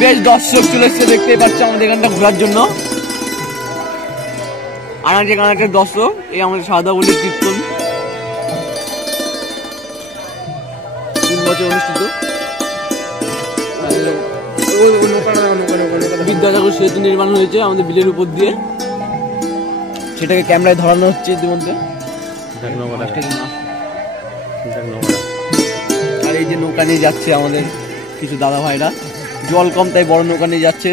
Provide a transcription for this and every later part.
বেশ দর্শক চলে এসছে, দেখতেই পাচ্ছ আমাদের এখানটা ঘোরার জন্য। আর যেখানে একটা দর্শক, এই আমাদের সাদা বলির কীর্তন 3 বছর অনুষ্ঠিত। বিদ্যাসাগর সেতু নির্মাণ হয়েছে আমাদের বিলের উপর দিয়ে, সেটাকে ক্যামেরায় ধরানো হচ্ছে ইতিমধ্যে। আর এই যে নৌকা নিয়ে যাচ্ছে আমাদের কিছু দাদা ভাইরা, জল কম তাই বড় নৌকা নিয়ে যাচ্ছে।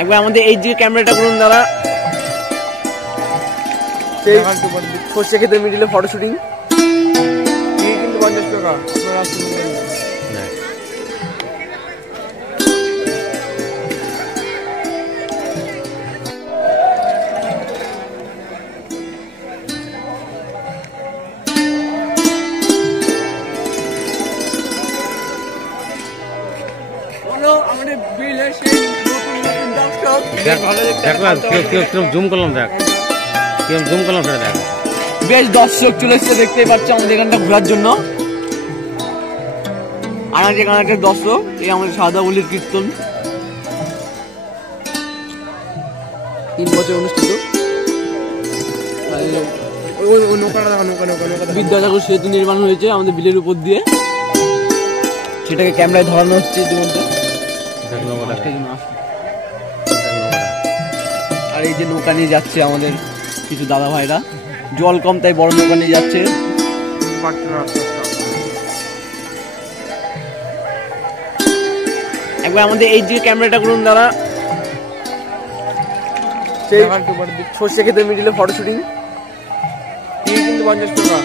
একবার আমাদের এই যে ক্যামেরাটা করুন দাদা, সর্ষে খেতে মিডিলে ফটো শুটিং কিন্তু 50 টাকা। আমাদের বিলের সেই নতুন নতুন দর্শক কিরম জুম করলাম, দেখ কিরম জুম করলাম সেটা দেখ। বেশ দর্শক চলে এসছে, দেখতেই পাচ্ছ আমাদের এখানটা ঘোরার জন্য। আর যেখানে একটা দর্শক, এই আমাদের সাদা বলির কীর্তন 3 বছর অনুষ্ঠিত। বিদ্যাসাগর সেতু নির্মাণ হয়েছে আমাদের বিলের উপর দিয়ে, সেটাকে ক্যামেরায় ধরানো হচ্ছে ইতিমধ্যে। আর এই যে নৌকা নিয়ে যাচ্ছে আমাদের কিছু দাদা ভাইরা, জল কম তাই বড় নৌকা নিয়ে যাচ্ছে। একবার আমাদের এই যে ক্যামেরাটা করুন দাদা, সেই সর্ষে খেতে মিডিলে ফটো শুটিং কিন্তু 50 টাকা।